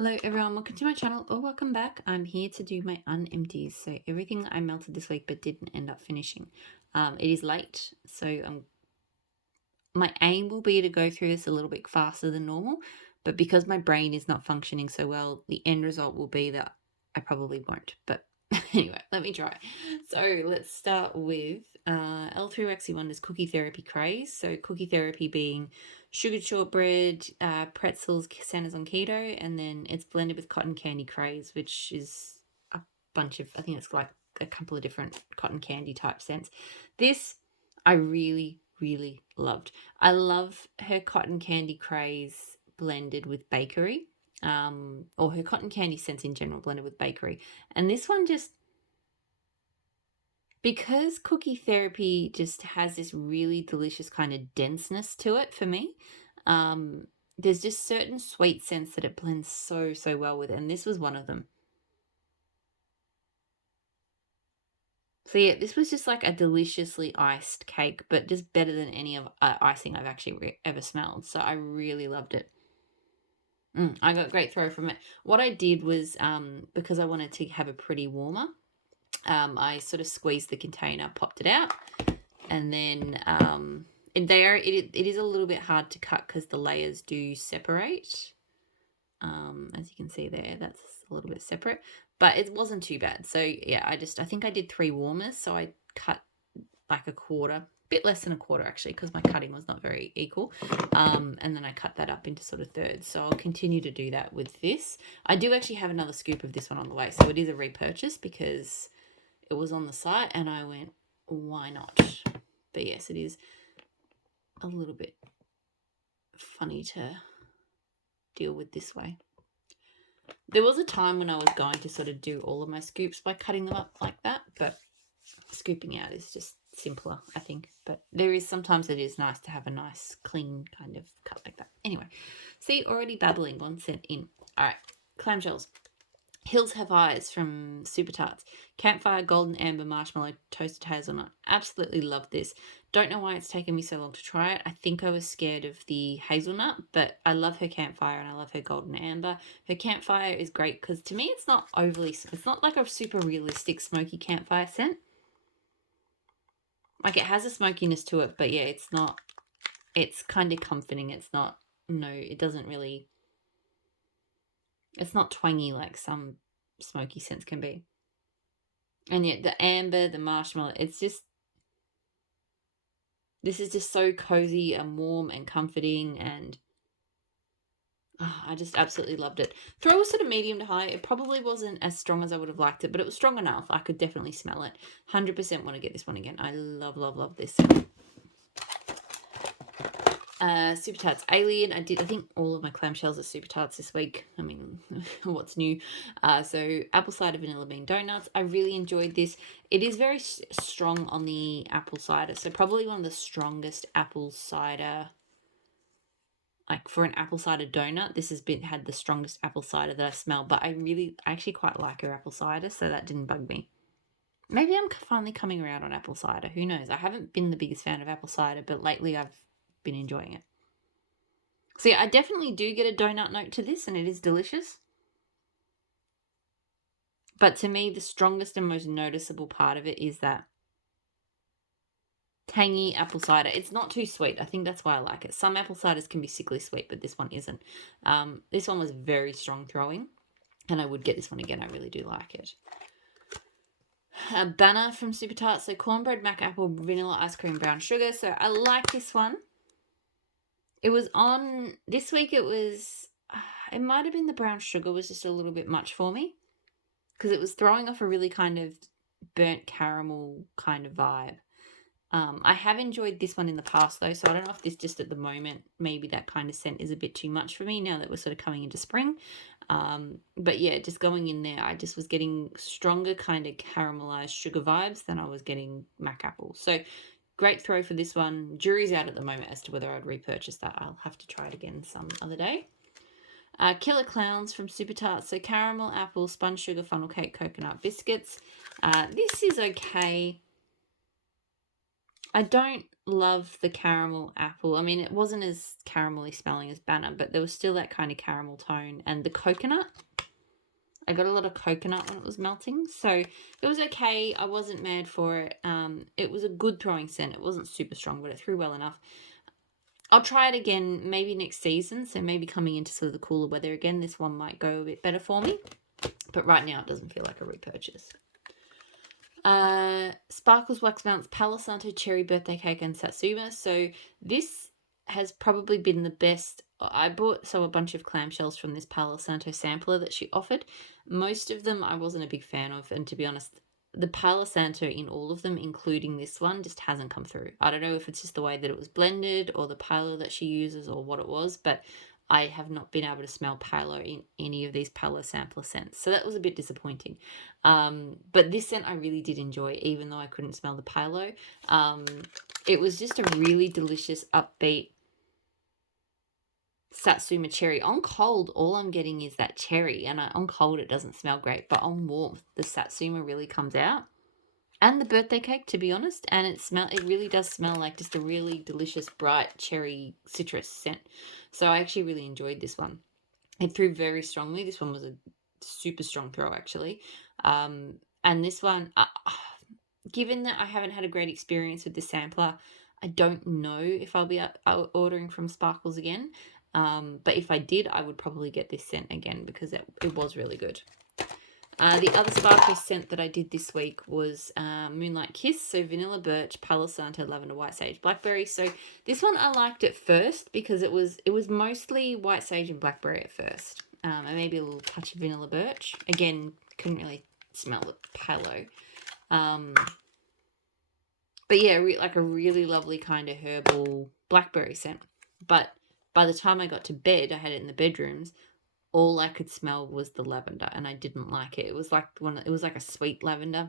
Hello everyone, welcome to my channel or welcome back. I'm here to do my unempties. So everything that I melted this week but didn't end up finishing. It is late, so my aim will be to go through this a little bit faster than normal, but because my brain is not functioning so well, the end result will be that I probably won't. But anyway, let me try. So let's start with L3 Waxy Wonders Cookie Therapy Craze. So cookie therapy being sugared shortbread, pretzels, Santa's on keto, and then it's blended with cotton candy craze, which is a bunch of, I think it's like a couple of different cotton candy type scents. This I really loved. I love her cotton candy craze blended with bakery, or her cotton candy scents in general blended with bakery. And this one just, because cookie therapy just has this really delicious kind of denseness to it for me, there's just certain sweet scents that it blends so well with, and this was one of them. So yeah, this was just like a deliciously iced cake, but just better than any of icing I've actually ever smelled. So I really loved it. I got great throw from it. What I did was, because I wanted to have a pretty warmer, I sort of squeezed the container, popped it out, and then it is a little bit hard to cut because the layers do separate. As you can see there, that's a little bit separate, but it wasn't too bad. So yeah, I think I did 3 warmers, so I cut like a quarter, bit less than a quarter actually, because my cutting was not very equal, and then I cut that up into sort of thirds. So I'll continue to do that with this. I do actually have another scoop of this one on the way, so it is a repurchase because it was on the site and I went, why not? But yes, it is a little bit funny to deal with this way. There was a time when I was going to sort of do all of my scoops by cutting them up like that, but scooping out is just simpler, I think. But there is sometimes it is nice to have a nice clean kind of cut like that. Anyway, see, already babbling, 1 cent in. All right, clamshells. Hills Have Eyes from Super Tarts. Campfire, Golden Amber, Marshmallow, Toasted Hazelnut. Absolutely love this. Don't know why it's taken me so long to try it. I think I was scared of the hazelnut, but I love her Campfire and I love her Golden Amber. Her Campfire is great because to me it's not like a super realistic smoky campfire scent. Like it has a smokiness to it, but yeah, it's kind of comforting. It's not twangy like some smoky scents can be. And yet the amber, the marshmallow, this is just so cozy and warm and comforting, and I just absolutely loved it. Throw was sort of medium to high. It probably wasn't as strong as I would have liked it, but it was strong enough. I could definitely smell it. 100% want to get this one again. I love this. Super Tarts Alien. I think all of my clamshells are Super Tarts this week. I mean, what's new? So apple cider vanilla bean donuts. I really enjoyed this. It is very strong on the apple cider, so probably one of the strongest apple cider. Like for an apple cider donut, this has had the strongest apple cider that I smell. But I actually quite like her apple cider, so that didn't bug me. Maybe I'm finally coming around on apple cider. Who knows? I haven't been the biggest fan of apple cider, but lately I've been enjoying it. So yeah, I definitely do get a donut note to this, and it is delicious. But to me, the strongest and most noticeable part of it is that tangy apple cider. It's not too sweet. I think that's why I like it. Some apple ciders can be sickly sweet, but this one isn't. This one was very strong throwing, and I would get this one again. I really do like it. A banner from Super Tarts. So cornbread, mac apple, vanilla ice cream, brown sugar. So I like this one. It was on this week. It might have been the brown sugar was just a little bit much for me because it was throwing off a really kind of burnt caramel kind of vibe. I have enjoyed this one in the past though, so I don't know if this just at the moment, maybe that kind of scent is a bit too much for me now that we're sort of coming into spring. But yeah, just going in there, I just was getting stronger kind of caramelized sugar vibes than I was getting mac apple. So great throw for this one. Jury's out at the moment as to whether I'd repurchase that. I'll have to try it again some other day. Killer Clowns from Super Tarts. So caramel, apple, sponge sugar, funnel cake, coconut biscuits. This is okay. I don't love the caramel apple. I mean, it wasn't as caramelly smelling as Banner, but there was still that kind of caramel tone. And the coconut, I got a lot of coconut when it was melting, so it was okay. I wasn't mad for it. It was a good throwing scent. It wasn't super strong, but it threw well enough. I'll try it again maybe next season, so maybe coming into sort of the cooler weather again, this one might go a bit better for me. But right now it doesn't feel like a repurchase. Sparkles Wax Melts Palo Santo Cherry Birthday Cake and Satsuma. So this has probably been the best. I bought a bunch of clamshells from this Palo Santo sampler that she offered. Most of them I wasn't a big fan of, and to be honest, the Palo Santo in all of them, including this one, just hasn't come through. I don't know if it's just the way that it was blended or the Palo that she uses or what it was, but I have not been able to smell Palo in any of these Palo sampler scents. So that was a bit disappointing. But this scent I really did enjoy, even though I couldn't smell the Palo. It was just a really delicious, upbeat Satsuma cherry. On cold, all I'm getting is that cherry. And on cold, it doesn't smell great. But on warmth, the Satsuma really comes out. And the birthday cake, to be honest. And it really does smell like just a really delicious, bright cherry citrus scent. So I actually really enjoyed this one. It threw very strongly. This one was a super strong throw, actually. And this one, given that I haven't had a great experience with the sampler, I don't know if I'll be ordering from Sparkles again. But if I did, I would probably get this scent again because it was really good. The other Sparkles scent that I did this week was Moonlight Kiss, so Vanilla Birch, Palo Santo, Lavender, White Sage, Blackberry. So this one I liked at first because it was mostly White Sage and Blackberry at first, and maybe a little touch of Vanilla Birch. Again, couldn't really smell the Palo. But yeah, like a really lovely kind of herbal blackberry scent. But by the time I got to bed, I had it in the bedrooms, all I could smell was the lavender, and I didn't like it. It was like a sweet lavender,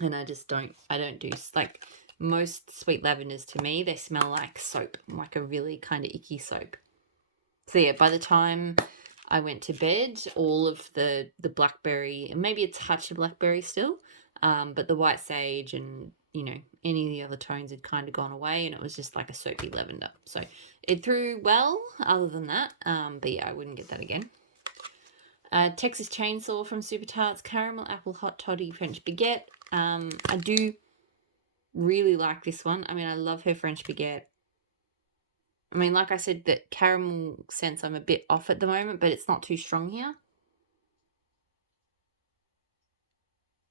and I don't do, like, most sweet lavenders to me, they smell like soap, like a really kind of icky soap. So yeah, by the time I went to bed, all of the blackberry, and maybe a touch of blackberry still, but the white sage and, any of the other tones had kind of gone away, and it was just like a soapy lavender. So it threw well, other than that, but yeah, I wouldn't get that again. Texas Chainsaw from Super Tarts, Caramel Apple Hot Toddy French Baguette. I do really like this one. I mean, I love her French Baguette. I mean, like I said, that caramel scents I'm a bit off at the moment, but it's not too strong here.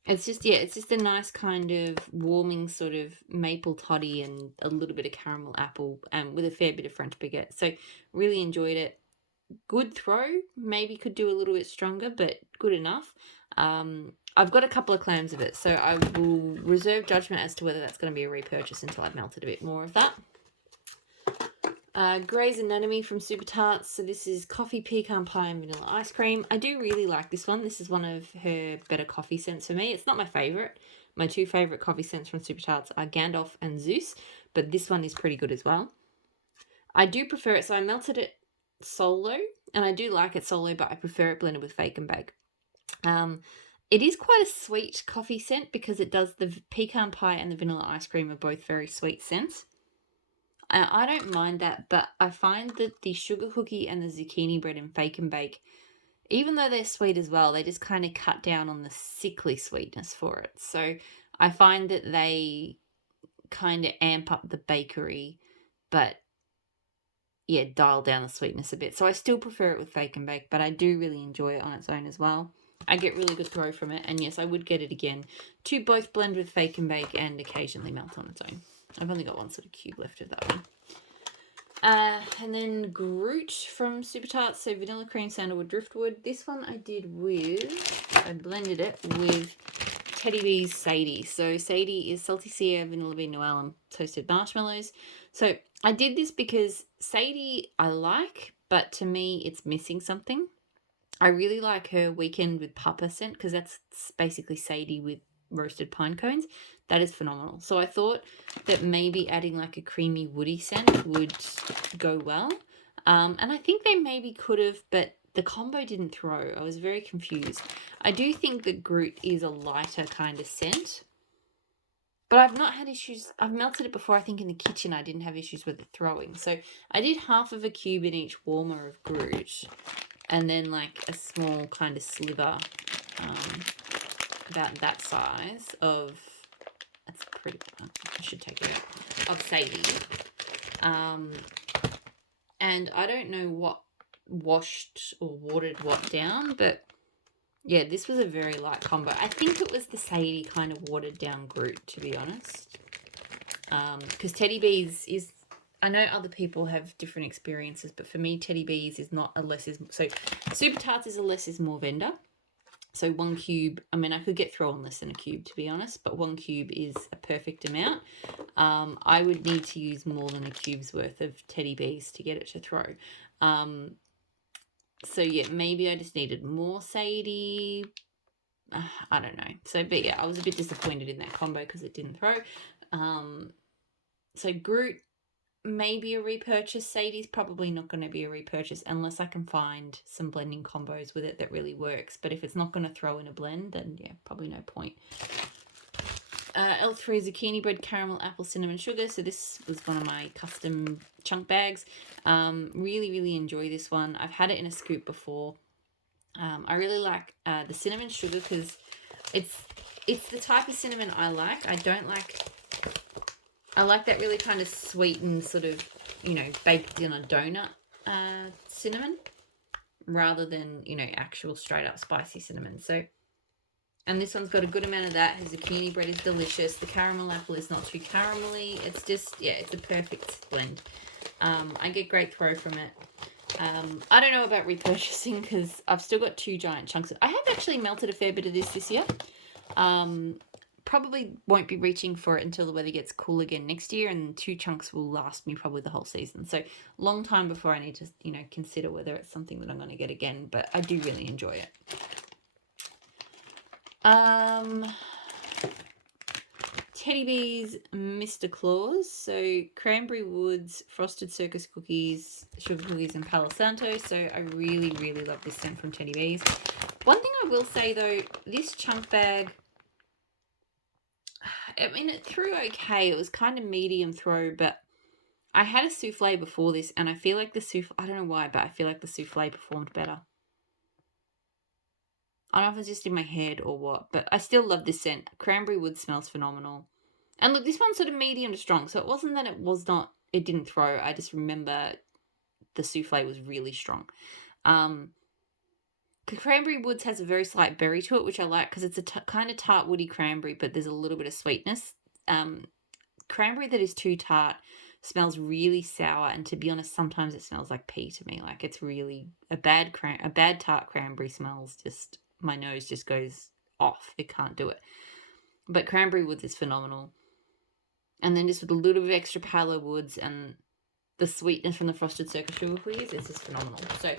It's just a nice kind of warming sort of maple toddy and a little bit of caramel apple, with a fair bit of French Baguette. So really enjoyed it. Good throw, maybe could do a little bit stronger, but good enough. I've got a couple of clams of it, so I will reserve judgment as to whether that's going to be a repurchase until I've melted a bit more of that. Grey's Anatomy from Super Tarts. So this is coffee, pecan pie, and vanilla ice cream. I do really like this one. This is one of her better coffee scents for me. It's not my favourite. My two favourite coffee scents from Super Tarts are Gandalf and Zeus, but this one is pretty good as well. I do prefer it. So I melted it solo, and I do like it solo, but I prefer it blended with Fake and Bake. It is quite a sweet coffee scent because it does, the pecan pie and the vanilla ice cream are both very sweet scents. I don't mind that, but I find that the sugar cookie and the zucchini bread and Fake and Bake, even though they're sweet as well, they just kind of cut down on the sickly sweetness for it. So I find that they kind of amp up the bakery, but yeah, dial down the sweetness a bit. So I still prefer it with Fake and Bake, but I do really enjoy it on its own as well. I get really good throw from it, and yes, I would get it again to both blend with Fake and Bake and occasionally melt on its own. I've only got one sort of cube left of that one. And then Groot from Super Tarts, so Vanilla Cream Sandalwood Driftwood. This one I blended it with Teddy B's Sadie. So Sadie is Salty Sea, Vanilla Bean Noel, and Toasted Marshmallows. So I did this because Sadie I like, but to me it's missing something. I really like her Weekend with Papa scent because that's basically Sadie with roasted pine cones. That is phenomenal. So I thought that maybe adding like a creamy woody scent would go well. And I think they maybe could have, but the combo didn't throw. I was very confused. I do think that Groot is a lighter kind of scent, But I've not had issues. I've melted it before. I think in the kitchen I didn't have issues with it throwing. So I did half of a cube in each warmer of Groot, and then like a small kind of sliver, about that size of. That's pretty. I should take it out of Sadie. And I don't know what washed or watered what down, but yeah, this was a very light combo. I think it was the Sadie kind of watered down Groot, to be honest. Because Teddy Bees is, I know other people have different experiences, but for me, Teddy Bees is not a less is, so Super Tarts is a less is more vendor. So 1 cube, I mean, I could get thrown less than a cube, to be honest, but 1 cube is a perfect amount. I would need to use more than a cube's worth of Teddy Bees to get it to throw. So yeah, maybe I just needed more Sadie. I don't know. So, but yeah, I was a bit disappointed in that combo because it didn't throw. So Groot, maybe a repurchase. Sadie's probably not going to be a repurchase unless I can find some blending combos with it that really works. But if it's not going to throw in a blend, then yeah, probably no point. L3 zucchini bread, caramel, apple, cinnamon, sugar. So this was one of my custom chunk bags. Really, really enjoy this one. I've had it in a scoop before. I really like the cinnamon sugar because it's the type of cinnamon I like. I like that really kind of sweet and sort of, baked in a donut cinnamon rather than, actual straight up spicy cinnamon. So, and this one's got a good amount of that. The zucchini bread is delicious. The caramel apple is not too caramelly. It's just, yeah, it's a perfect blend. I get great throw from it. I don't know about repurchasing because I've still got 2 giant chunks. I have actually melted a fair bit of this year. Probably won't be reaching for it until the weather gets cool again next year, and 2 chunks will last me probably the whole season. So long time before I need to, consider whether it's something that I'm going to get again, but I do really enjoy it. Teddy Bees Mr. Claus. So Cranberry Woods, Frosted Circus Cookies, Sugar Cookies, and Palo Santo. So I really, really love this scent from Teddy Bees. One thing I will say though, this chunk bag, I mean, it threw okay. It was kind of medium throw, but I had a souffle before this, and I feel like the souffle, I don't know why, but I feel like the souffle performed better. I don't know if it's just in my head or what, but I still love this scent. Cranberry Wood smells phenomenal. And look, this one's sort of medium to strong, so it wasn't that it didn't throw. I just remember the souffle was really strong. Cranberry Woods has a very slight berry to it, which I like because it's a kind of tart woody cranberry, but there's a little bit of sweetness. Cranberry that is too tart smells really sour, and to be honest, sometimes it smells like pee to me. Like it's really a bad tart cranberry smells just, my nose just goes off. It can't do it. But Cranberry Woods is phenomenal. And then just with a little bit of extra Palo Woods and the sweetness from the Frosted Circus Sugar Cookies, it's just phenomenal. So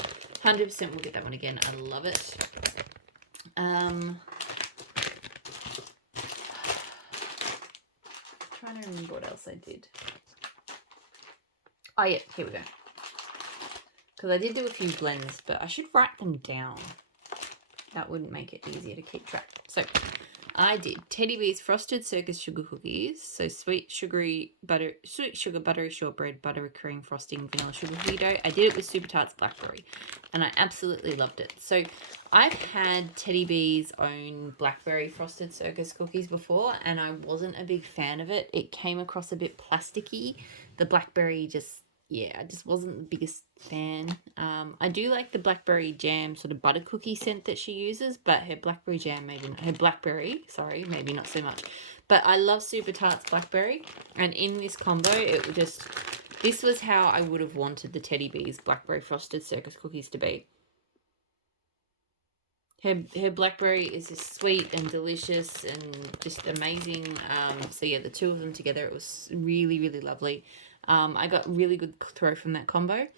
100% we'll get that one again. I love it. Trying to remember what else I did. Oh yeah, here we go. Because I did do a few blends, but I should write them down. That wouldn't make it easier to keep track. So I did Teddy Bees Frosted Circus Sugar Cookies. So sweet sugar, buttery shortbread, buttery cream frosting, vanilla sugar cookie dough. I did it with Super Tarts Blackberry, and I absolutely loved it. So I've had Teddy Bees' own Blackberry Frosted Circus Cookies before, and I wasn't a big fan of it. It came across a bit plasticky. The Blackberry I just wasn't the biggest fan. I do like the blackberry jam sort of butter cookie scent that she uses, but her blackberry, maybe not so much. But I love Super Tarts Blackberry, and in this combo, this was how I would have wanted the Teddy Bees Blackberry Frosted Circus Cookies to be. Her blackberry is just sweet and delicious and just amazing. So yeah, the 2 of them together, it was really, really lovely. I got really good throw from that combo.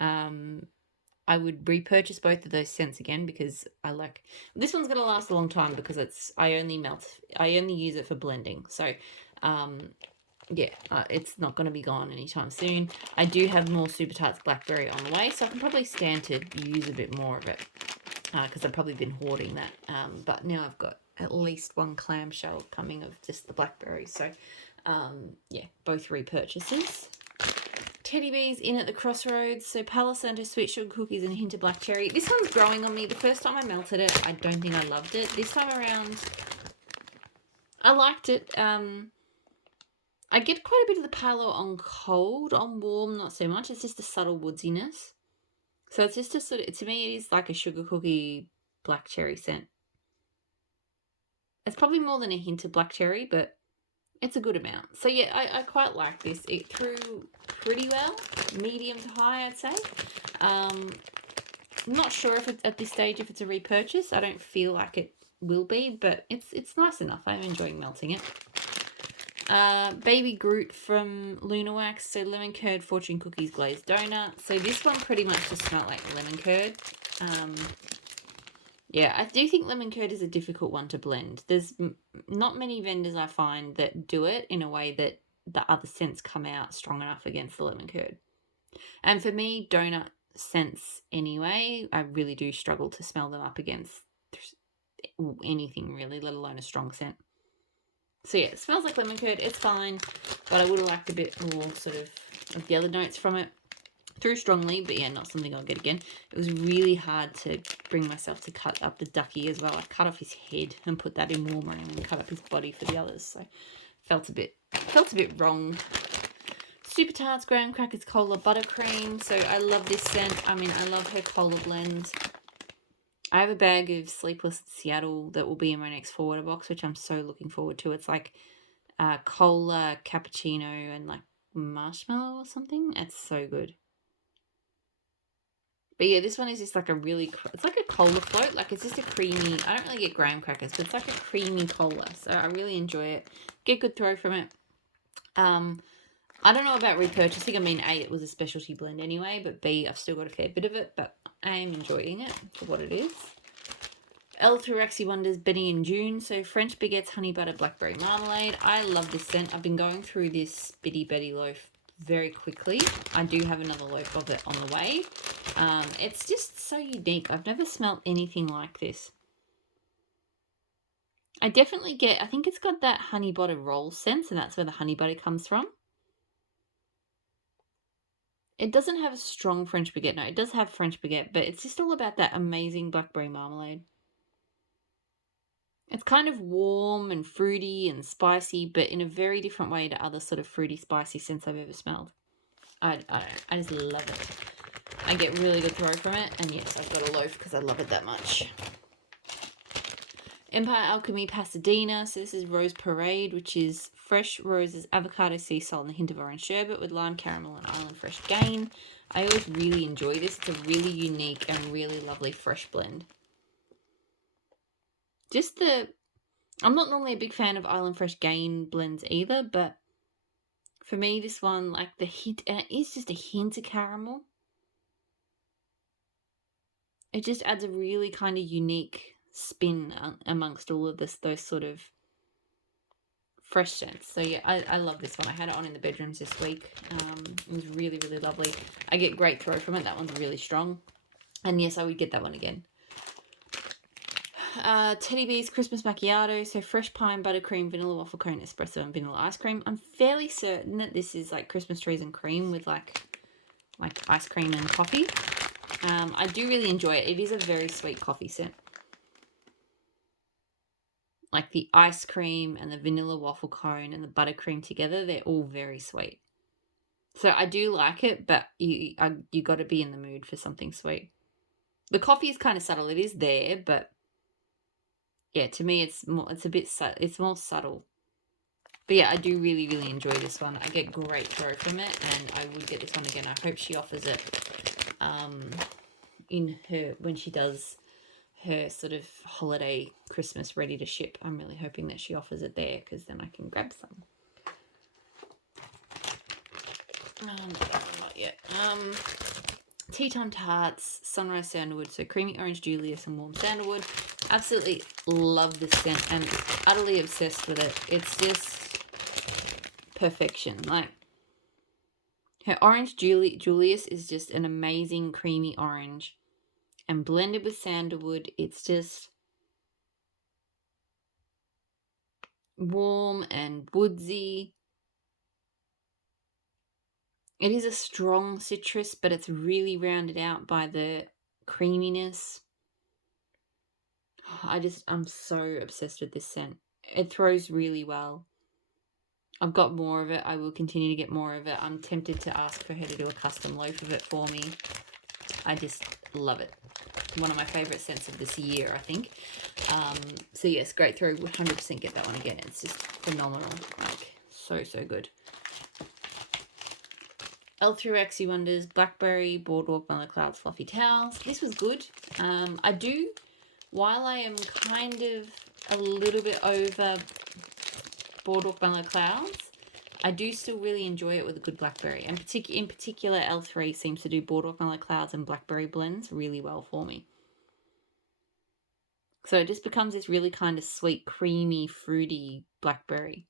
I would repurchase both of those scents again because I like this one's gonna last a long time because I only use it for blending. So it's not gonna be gone anytime soon. I do have more Super Tarts Blackberry on the way, so I can probably stand to use a bit more of it because I've probably been hoarding that. But now I've got at least one clamshell coming of just the blackberry. So, yeah, both repurchases. Teddy Bees in at the Crossroads. So Palo Santo sweet sugar cookies and a hint of black cherry. This one's growing on me. The first time I melted it, I don't think I loved it. This time around, I liked it. I get quite a bit of the Palo on cold. On warm, not so much. It's just a subtle woodsiness. So it's just a sort of, to me, it is like a sugar cookie black cherry scent. It's probably more than a hint of black cherry, but it's a good amount. So yeah, I quite like this. It threw pretty well, medium to high, I'd say. I'm not sure if it's at this stage if it's a repurchase. I don't feel like it will be, but it's nice enough. I'm enjoying melting it. Baby Groot from Luna Wax. So lemon curd, fortune cookies, glazed donut. So this one pretty much just smelled like lemon curd. Yeah, I do think lemon curd is a difficult one to blend. There's not many vendors I find that do it in a way that the other scents come out strong enough against the lemon curd. And for me, donut scents anyway, I really do struggle to smell them up against anything really, let alone a strong scent. So yeah, it smells like lemon curd. It's fine, but I would have liked a bit more sort of the other notes from it. Through strongly, but yeah, not something I'll get again. It was really hard to bring myself to cut up the ducky as well. I cut off his head and put that in warmer and then cut up his body for the others. So felt a bit wrong. Super Tarts, graham crackers, cola, buttercream. So I love this scent. I mean, I love her cola blend. I have a bag of Sleepless Seattle that will be in my next forwarder box, which I'm so looking forward to. It's like cola, cappuccino, and like marshmallow or something. It's so good. But yeah, this one is just like a really, it's like a cola float. Like it's just a creamy, I don't really get graham crackers, but it's like a creamy cola. So I really enjoy it. Get good throw from it. I don't know about repurchasing. I mean, A, it was a specialty blend anyway, but B, I've still got a fair bit of it, but I am enjoying it for what it is. L through Raxy Wonders, Benny and June. So French Baguettes, Honey Butter, Blackberry Marmalade. I love this scent. I've been going through this Bitty Betty loaf very quickly. I do have another loaf of it on the way. It's just so unique. I've never smelled anything like this. I definitely get, I think it's got that honey butter roll sense, and that's where the honey butter comes from. It doesn't have a strong French baguette. No, it does have French baguette, but it's just all about that amazing blackberry marmalade. It's kind of warm and fruity and spicy, but in a very different way to other sort of fruity, spicy scents I've ever smelled. I just love it. I get really good throw from it, and yes, I've got a loaf because I love it that much. Empire Alchemy Pasadena. So this is Rose Parade, which is fresh roses, avocado, sea salt, and a hint of orange sherbet with lime, caramel, and island fresh gain. I always really enjoy this. It's a really unique and really lovely fresh blend. I'm not normally a big fan of island fresh gain blends either, but for me, this one, like the hint, and it is just a hint of caramel. It just adds a really kind of unique spin amongst all of those sort of fresh scents. So yeah, I love this one. I had it on in the bedrooms this week. It was really, really lovely. I get great throw from it. That one's really strong. And yes, I would get that one again. Teddy Bees Christmas Macchiato. So fresh pine, buttercream, vanilla waffle cone, espresso, and vanilla ice cream. I'm fairly certain that this is like Christmas trees and cream with like ice cream and coffee. I do really enjoy it. It is a very sweet coffee scent. Like the ice cream and the vanilla waffle cone and the buttercream together, they're all very sweet. So I do like it, but you got to be in the mood for something sweet. The coffee is kind of subtle. It is there, but yeah, to me it's more subtle. But yeah, I do really, really enjoy this one. I get great throw from it, and I would get this one again. I hope she offers it when she does her sort of holiday Christmas ready to ship. I'm really hoping that she offers it there, because then I can grab some. Not yet. Tea Time Tarts, Sunrise Sandalwood, so creamy orange Julius and warm sandalwood. Absolutely love this scent and utterly obsessed with it. It's just perfection. Like, her orange Julius is just an amazing creamy orange, and blended with sandalwood, it's just warm and woodsy. It is a strong citrus, but it's really rounded out by the creaminess. I'm so obsessed with this scent. It throws really well. I've got more of it. I will continue to get more of it. I'm tempted to ask for her to do a custom loaf of it for me. I just love it. One of my favourite scents of this year, I think. So yes, great throw. 100% get that one again. It's just phenomenal. Like, so good. L3X Wonders, Blackberry, Boardwalk, Mellow Clouds, Fluffy Towels. This was good. While I am kind of a little bit over Boardwalk Mellow Clouds, I do still really enjoy it with a good blackberry. And in particular, L3 seems to do Boardwalk Mellow Clouds and blackberry blends really well for me. So it just becomes this really kind of sweet, creamy, fruity blackberry.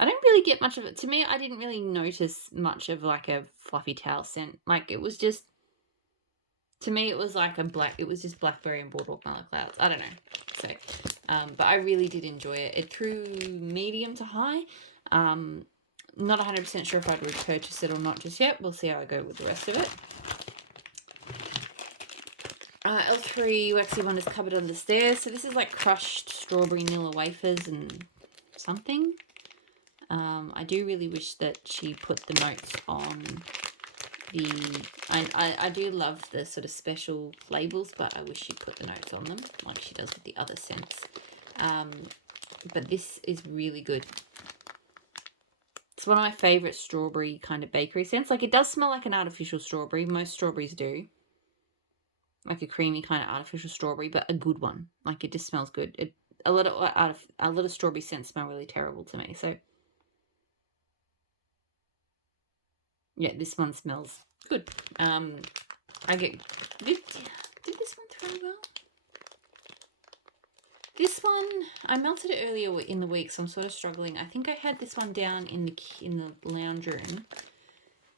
I don't really get much of it. To me, I didn't really notice much of like a fluffy towel scent. Like it was just, to me, it was like it was just blackberry and Boardwalk Mellow Clouds. I don't know. So, but I really did enjoy it. It threw medium to high. Not 100% sure if I'd repurchase it or not just yet. We'll see how I go with the rest of it. L3 Waxy Wonders Cupboard Under the Stairs. So this is like crushed strawberry Nilla wafers and something. I do really wish that she put the notes on the... I do love the sort of special labels, but I wish she put the notes on them like she does with the other scents. But this is really good. It's one of my favourite strawberry kind of bakery scents. Like, it does smell like an artificial strawberry. Most strawberries do. Like a creamy kind of artificial strawberry, but a good one. Like, it just smells good. A lot of strawberry scents smell really terrible to me. So, yeah, this one smells good. Did this one throw well? This one, I melted it earlier in the week, so I'm sort of struggling. I think I had this one down in the lounge room,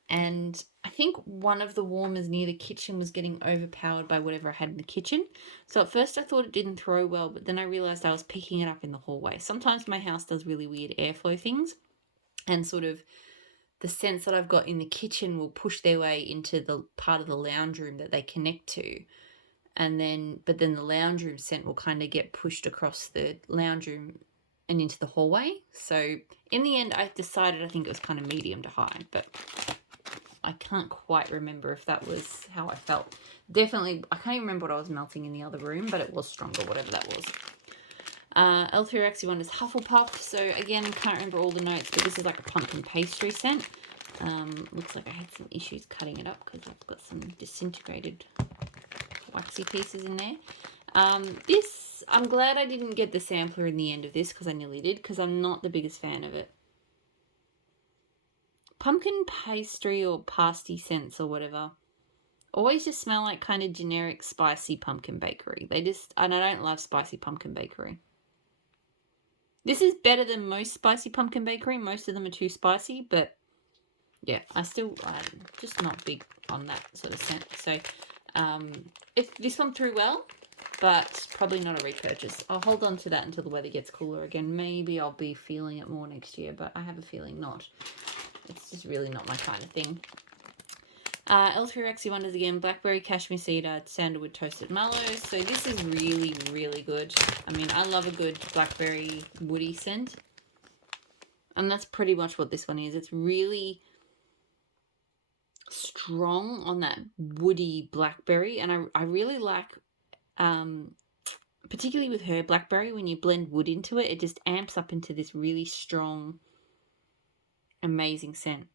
and I think one of the warmers near the kitchen was getting overpowered by whatever I had in the kitchen. So at first I thought it didn't throw well, but then I realised I was picking it up in the hallway. Sometimes my house does really weird airflow things, and sort of the scents that I've got in the kitchen will push their way into the part of the lounge room that they connect to. But then the lounge room scent will kind of get pushed across the lounge room and into the hallway. So in the end, I decided I think it was kind of medium to high, but I can't quite remember if that was how I felt. Definitely, I can't even remember what I was melting in the other room, but it was stronger, whatever that was. L3X Wonders Hufflepuff. So again, I can't remember all the notes, but this is like a pumpkin pastry scent. Looks like I had some issues cutting it up because I've got some disintegrated waxy pieces in there. I'm glad I didn't get the sampler in the end of this because I nearly did, because I'm not the biggest fan of it. Pumpkin pastry or pasty scents or whatever always just smell like kind of generic spicy pumpkin bakery. And I don't love spicy pumpkin bakery. This is better than most spicy pumpkin bakery. Most of them are too spicy, but yeah, I'm just not big on that sort of scent. So if this one threw well, but probably not a repurchase. I'll hold on to that until the weather gets cooler again. Maybe I'll be feeling it more next year, but I have a feeling not. It's just really not my kind of thing. L3X Wonders again, Blackberry, Cashmere Cedar, Sandalwood Toasted Mallows. So this is really, really good. I mean, I love a good blackberry woody scent. And that's pretty much what this one is. It's really strong on that woody blackberry. And I really like, particularly with her blackberry, when you blend wood into it, it just amps up into this really strong, amazing scent.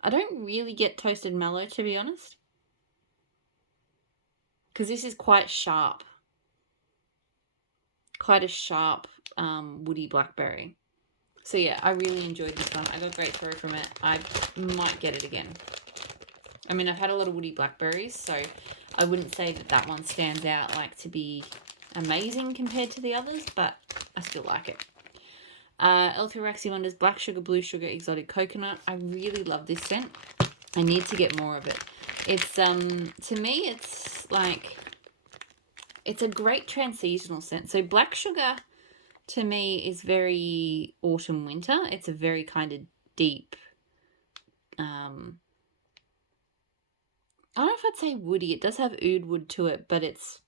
I don't really get toasted mallow, to be honest, because this is quite sharp. Quite a sharp, woody blackberry. So yeah, I really enjoyed this one. I got great throw from it. I might get it again. I mean, I've had a lot of woody blackberries, so I wouldn't say that one stands out like to be amazing compared to the others, but I still like it. L3Waxy Wonders Black Sugar, Blue Sugar, Exotic Coconut. I really love this scent. I need to get more of it. It's, to me, it's like, it's a great transitional scent. So Black Sugar to me is very autumn winter. It's a very kind of deep, I don't know if I'd say woody. It does have oud wood to it, but it's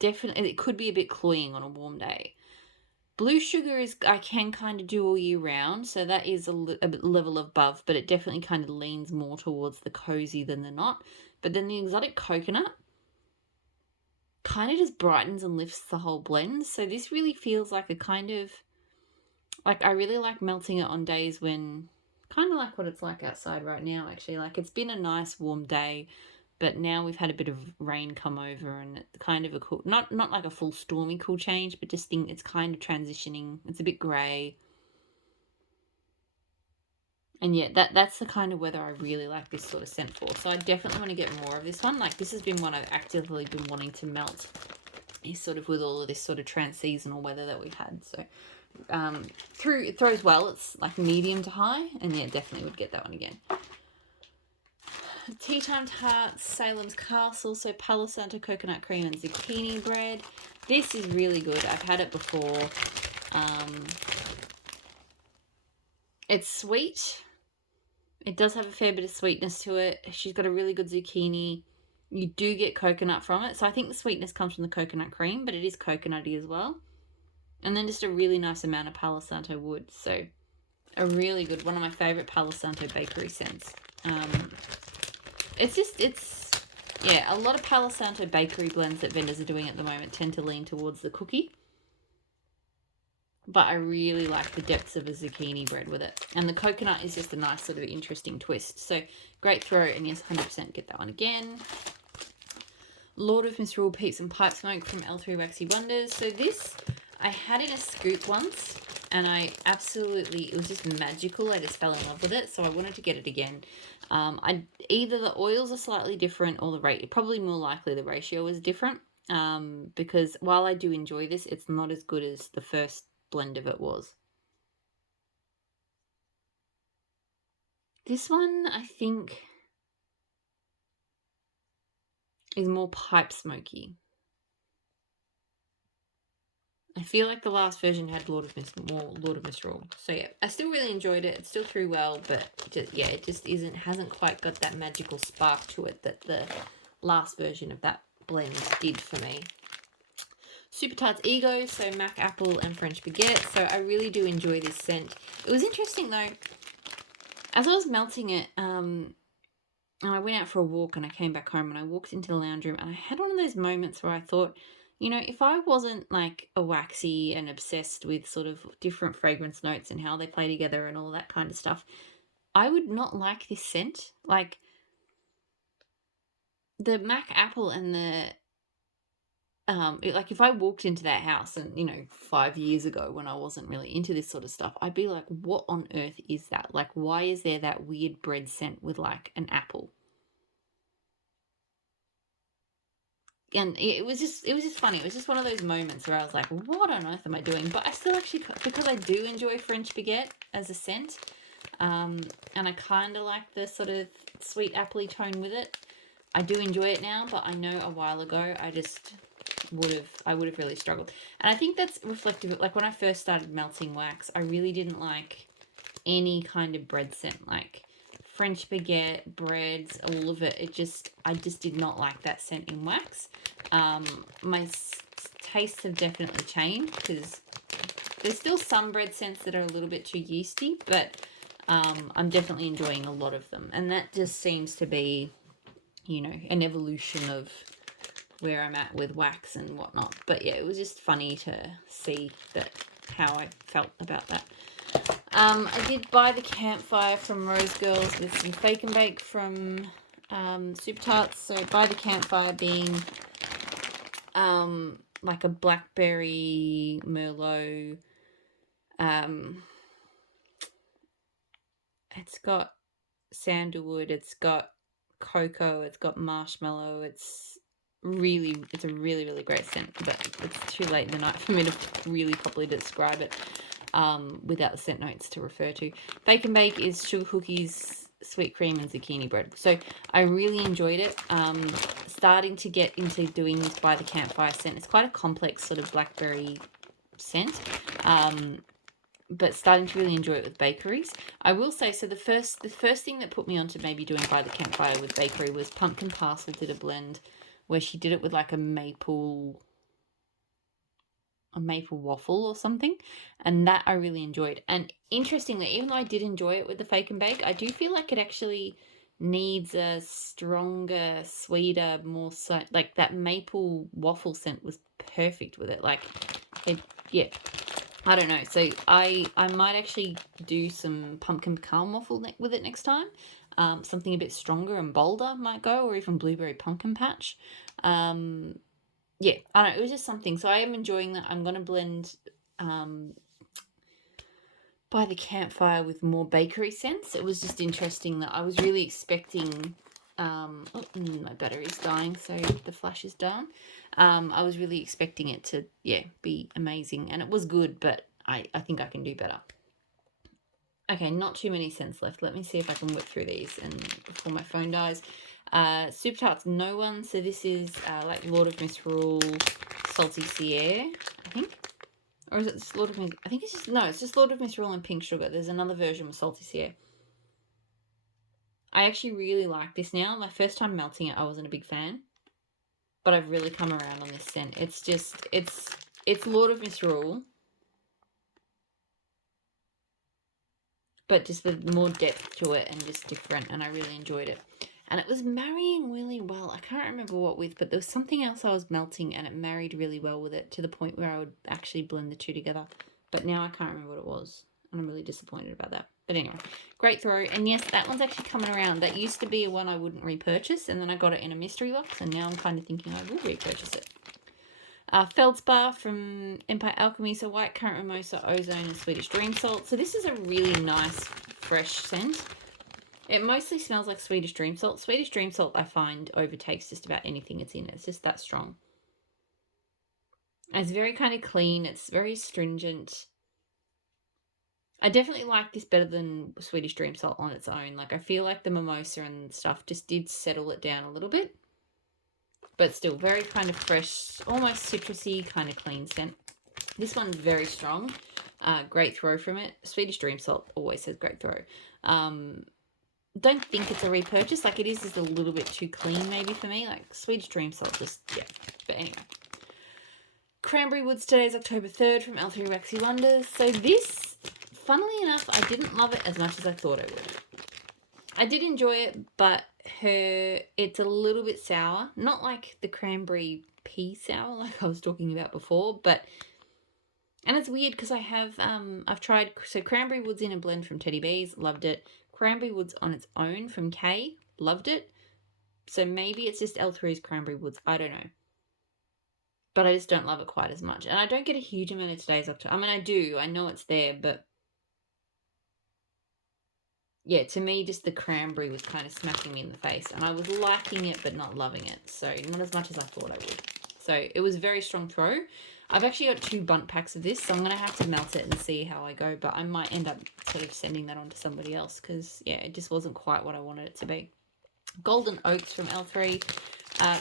definitely, it could be a bit cloying on a warm day. Blue sugar is, I can kind of do all year round, so that is a level above, but it definitely kind of leans more towards the cozy than the not. But then the exotic coconut kind of just brightens and lifts the whole blend. So this really feels like a kind of, like, I really like melting it on days when, kind of like what it's like outside right now, actually. Like, it's been a nice warm day, but now we've had a bit of rain come over, and it's kind of a cool, not like a full stormy cool change, but just it's kind of transitioning. It's a bit grey. And yeah, that's the kind of weather I really like this sort of scent for. So I definitely want to get more of this one. Like, this has been one I've actively been wanting to melt, is sort of with all of this sort of trans-seasonal weather that we've had. So it throws well. It's like medium to high, and yeah, definitely would get that one again. Tea Time Tarts, Salem's Castle, so Palo Santo coconut cream and zucchini bread. This is really good. I've had it before. It's sweet. It does have a fair bit of sweetness to it. She's got a really good zucchini. You do get coconut from it. So I think the sweetness comes from the coconut cream, but it is coconutty as well. And then just a really nice amount of Palo Santo wood. So a really good, one of my favourite Palo Santo bakery scents. A lot of Palo Santo bakery blends that vendors are doing at the moment tend to lean towards the cookie. But I really like the depths of a zucchini bread with it. And the coconut is just a nice sort of interesting twist. So great throw, and yes, 100% get that one again. Lord of Misrule Peeps and Pipe Smoke from L3 Waxy Wonders. So this, I had in a scoop once, and it was just magical. I just fell in love with it, so I wanted to get it again. Either the oils are slightly different, or probably more likely the ratio is different. Because while I do enjoy this, it's not as good as the first blend of it was. This one, I think, is more pipe smoky. I feel like the last version had Lord of Misrule. So yeah, I still really enjoyed it. It still threw well, but it just hasn't quite got that magical spark to it that the last version of that blend did for me. Super Tarts Ego, so Mac Apple and French Baguette. So I really do enjoy this scent. It was interesting though, as I was melting it, and I went out for a walk and I came back home and I walked into the lounge room and I had one of those moments where I thought, you know, if I wasn't like a waxy and obsessed with sort of different fragrance notes and how they play together and all that kind of stuff, I would not like this scent. Like, the Mac Apple and the like, if I walked into that house and, you know, 5 years ago when I wasn't really into this sort of stuff, I'd be like, what on earth is that? Like, why is there that weird bread scent with like an apple? And it was just funny. It was just one of those moments where I was like, what on earth am I doing? But I still actually, because I do enjoy French baguette as a scent, and I kind of like the sort of sweet appley tone with it, I do enjoy it now, but I know a while ago I just I would have really struggled. And I think that's reflective of, like, when I first started melting wax, I really didn't like any kind of bread scent, like French baguette, breads, all of it. I just did not like that scent in wax. My tastes have definitely changed because there's still some bread scents that are a little bit too yeasty, but I'm definitely enjoying a lot of them. And that just seems to be, you know, an evolution of where I'm at with wax and whatnot. But yeah, it was just funny to see how I felt about that. I did buy the Campfire from Rose Girls with some Fake and Bake from Super Tarts. So By the Campfire being like a blackberry Merlot. It's got sandalwood, it's got cocoa, it's got marshmallow. It's a really, really great scent, but it's too late in the night for me to really properly describe it without the scent notes to refer to. Bake and Bake is sugar cookies, sweet cream, and zucchini bread. So I really enjoyed it. starting to get into doing this by the campfire scent. It's quite a complex sort of blackberry scent, but starting to really enjoy it with bakeries. I will say, so the first thing that put me onto maybe doing by the campfire with bakery was Pumpkin Parcel did a blend where she did it with like a maple waffle or something, and that I really enjoyed. And interestingly, even though I did enjoy it with the fake and bake, I do feel like it actually needs a stronger, sweeter, more like that maple waffle scent was perfect with it. Like it, yeah, I don't know. So I might actually do some pumpkin pecan waffle with it next time. Something a bit stronger and bolder might go, or even blueberry pumpkin patch. Yeah, I don't know. It was just something. So I am enjoying that. I'm going to blend by the campfire with more bakery scents. It was just interesting that I was really expecting... my battery's dying, so the flash is down. I was really expecting it to, be amazing. And it was good, but I think I can do better. Okay, not too many scents left. Let me see if I can whip through these and before my phone dies. Super Tarts No One. So this is like Lord of Misrule Salty Sierra, I think. Or is it Lord of Misrule? I think it's just... No, it's just Lord of Misrule and Pink Sugar. There's another version with Salty Sierra. I actually really like this now. My first time melting it, I wasn't a big fan. But I've really come around on this scent. It's just... It's Lord of Misrule, but just with more depth to it and just different, and I really enjoyed it. And it was marrying really well. I can't remember what with, but there was something else I was melting and it married really well with it to the point where I would actually blend the two together. But now I can't remember what it was, and I'm really disappointed about that. But anyway, great throw. And yes, that one's actually coming around. That used to be a one I wouldn't repurchase, and then I got it in a mystery box, and now I'm kind of thinking I will repurchase it. FELDSPAR from Empire Alchemy, so White Currant Mimosa, Ozone, and Swedish Dream Salt. So this is a really nice, fresh scent. It mostly smells like Swedish Dream Salt. Swedish Dream Salt, I find, overtakes just about anything it's in. It's just that strong. And it's very kind of clean. It's very astringent. I definitely like this better than Swedish Dream Salt on its own. Like, I feel like the mimosa and stuff just did settle it down a little bit. But still, very kind of fresh, almost citrusy, kind of clean scent. This one's very strong. Great throw from it. Swedish Dream Salt always says great throw. Don't think it's a repurchase. Like, it is just a little bit too clean maybe for me. Like, Swedish Dream Salt just, yeah. But anyway. Cranberry Woods today is October 3rd from L3 Waxy Wonders. So this, funnily enough, I didn't love it as much as I thought I would. I did enjoy it, but it's a little bit sour. Not like the cranberry pea sour like I was talking about before, but... And it's weird because I've tried... So Cranberry Woods in a blend from Teddy Bees, loved it. Cranberry Woods on its own from Kay, loved it. So maybe it's just L3's Cranberry Woods, I don't know. But I just don't love it quite as much. And I don't get a huge amount of today's October. I mean, I do. I know it's there, but... Yeah, to me, just the cranberry was kind of smacking me in the face. And I was liking it, but not loving it. So, not as much as I thought I would. So, it was a very strong throw. I've actually got 2 bundt packs of this, so I'm going to have to melt it and see how I go. But I might end up sort of sending that on to somebody else because, yeah, it just wasn't quite what I wanted it to be. Golden Oaks from L3.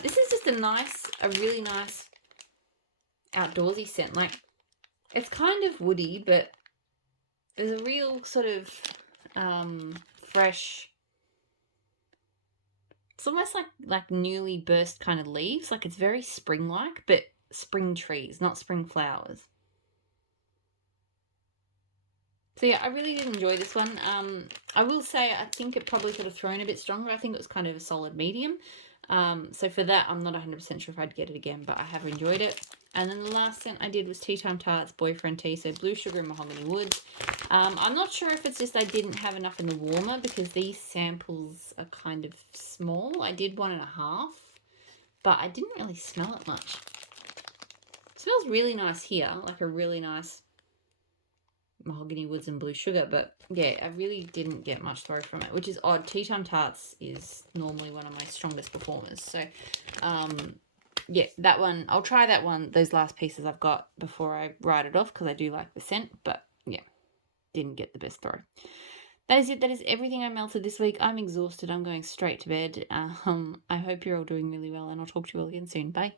This is just a really nice outdoorsy scent. Like, it's kind of woody, but there's a real sort of... fresh, it's almost like newly burst kind of leaves. Like, it's very spring-like, but spring trees, not spring flowers. So yeah, I really did enjoy this one. I will say I think it probably could have thrown a bit stronger. I think it was kind of a solid medium. So for that, I'm not 100% sure if I'd get it again, but I have enjoyed it. And then the last scent I did was Tea Time Tarts Boyfriend Tea, so Blue Sugar and Mahogany Woods. I'm not sure if it's just I didn't have enough in the warmer because these samples are kind of small. I did 1.5, but I didn't really smell it much. It smells really nice here, like a really nice Mahogany Woods and Blue Sugar, but yeah, I really didn't get much throw from it, which is odd. Tea Time Tarts is normally one of my strongest performers, so yeah, that one, I'll try that one, those last pieces I've got before I write it off because I do like the scent, but yeah, didn't get the best throw. That is it. That is everything I melted this week. I'm exhausted. I'm going straight to bed. I hope you're all doing really well, and I'll talk to you all again soon. Bye.